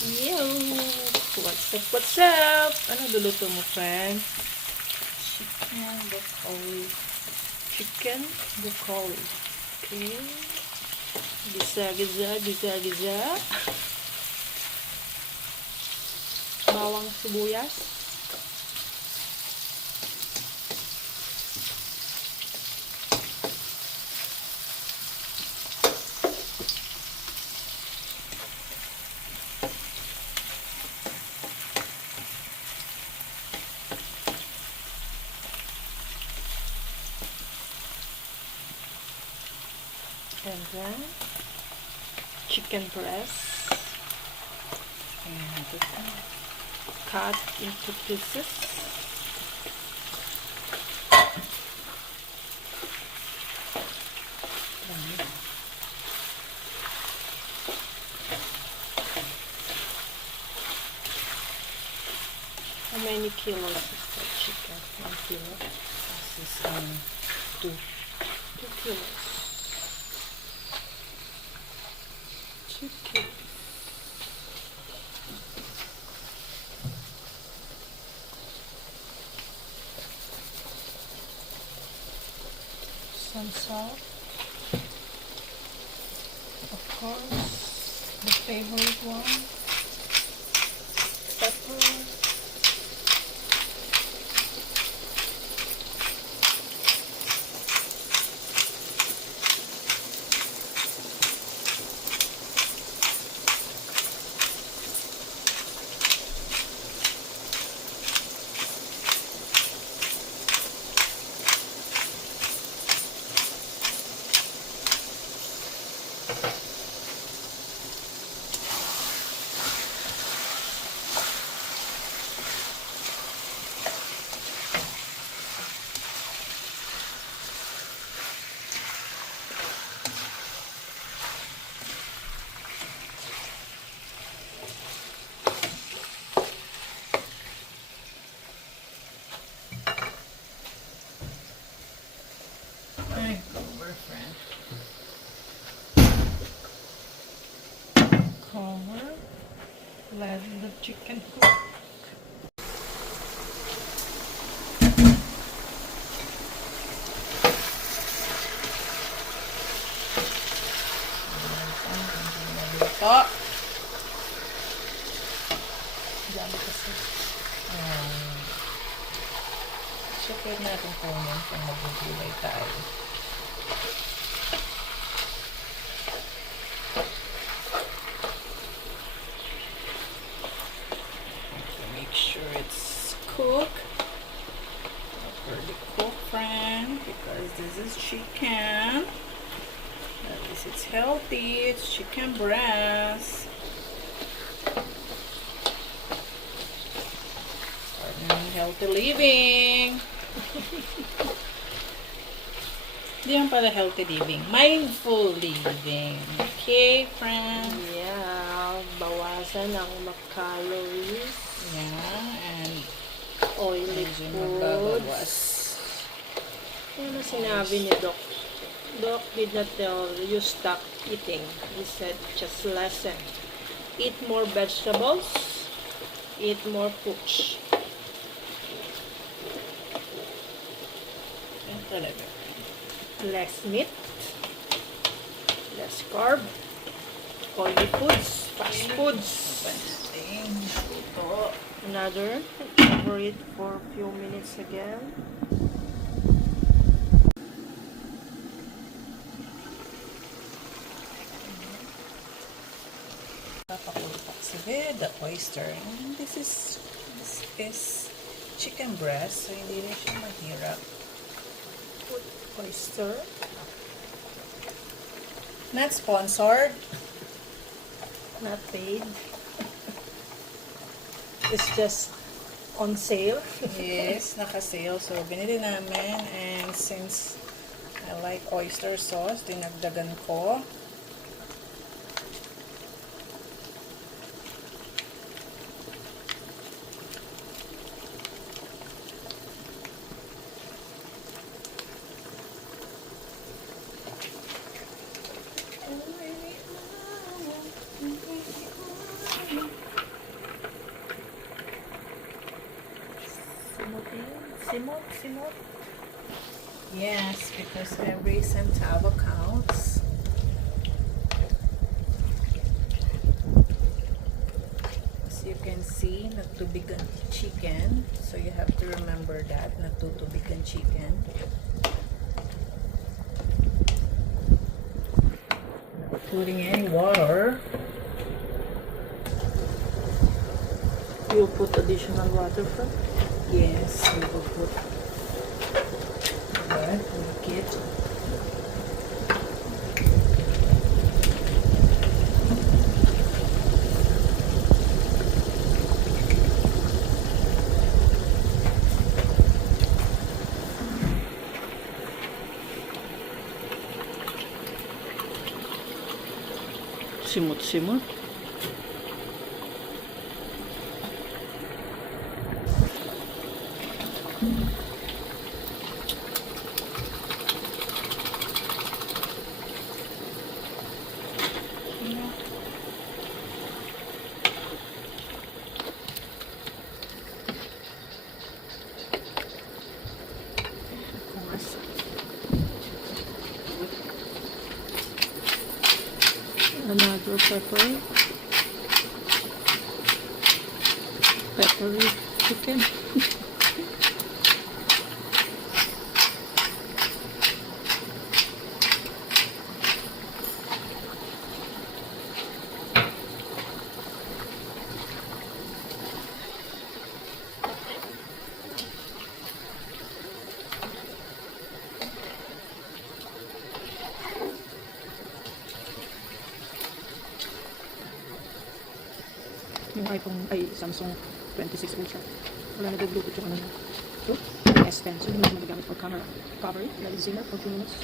Yo! What's up, what's up? Ano luluto mo, friend? Chicken broccoli. Chicken broccoli. Okay. Gisa, gisa, gisa, gisa. Bawang sibuyas. And then, chicken breast. And Cut into pieces. How many kilos is that chicken? 1 kilo. this is 2. 2 kilos. Chicken. Some salt. Of course, the favorite one. Pepper. Cover, friend. Cover. Let the chicken cook. Ito. Dami kasi. So, pwede natin kunin kung magbubulay tayo. Make sure it's cooked. Properly cooked, friend, because this is chicken. At least it's healthy. It's chicken breast. Healthy living. Hindi man pala healthy living. Mindful living. Okay, friend? Yeah, bawasan ang calories, Yeah, and oily medyo foods. magbabawas. Yan ang sinabi ni Doc. Doc did not tell you stop eating. He said just lessen. Eat more vegetables. Eat more fruits. Yan talaga. Less meat. Less carb. Oily foods. Fast foods. Ito. Another. Cover it for a few minutes again. Papakulpak si the oyster. And this is chicken breast, so hindi rin siya mahirap. Put oyster. Not sponsored. Not paid. It's just on sale. Yes, naka-sale. So, binili namin. And since I like oyster sauce, dinagdagan ko. Simot, simot. Yes, because every centavo counts. As you can see, natubigan chicken. So you have to remember that, natutubigan chicken. Not putting any water. You put additional water from? Yes, we will put that, make it. Simot, simot. Another pepper. Peppery chicken. Yung iPhone, ay Samsung 26 Ultra. Wala na Bluetooth yung ano niya. So, S10. So, hindi mo magagamit for camera. Cover, let it simmer for 2 minutes.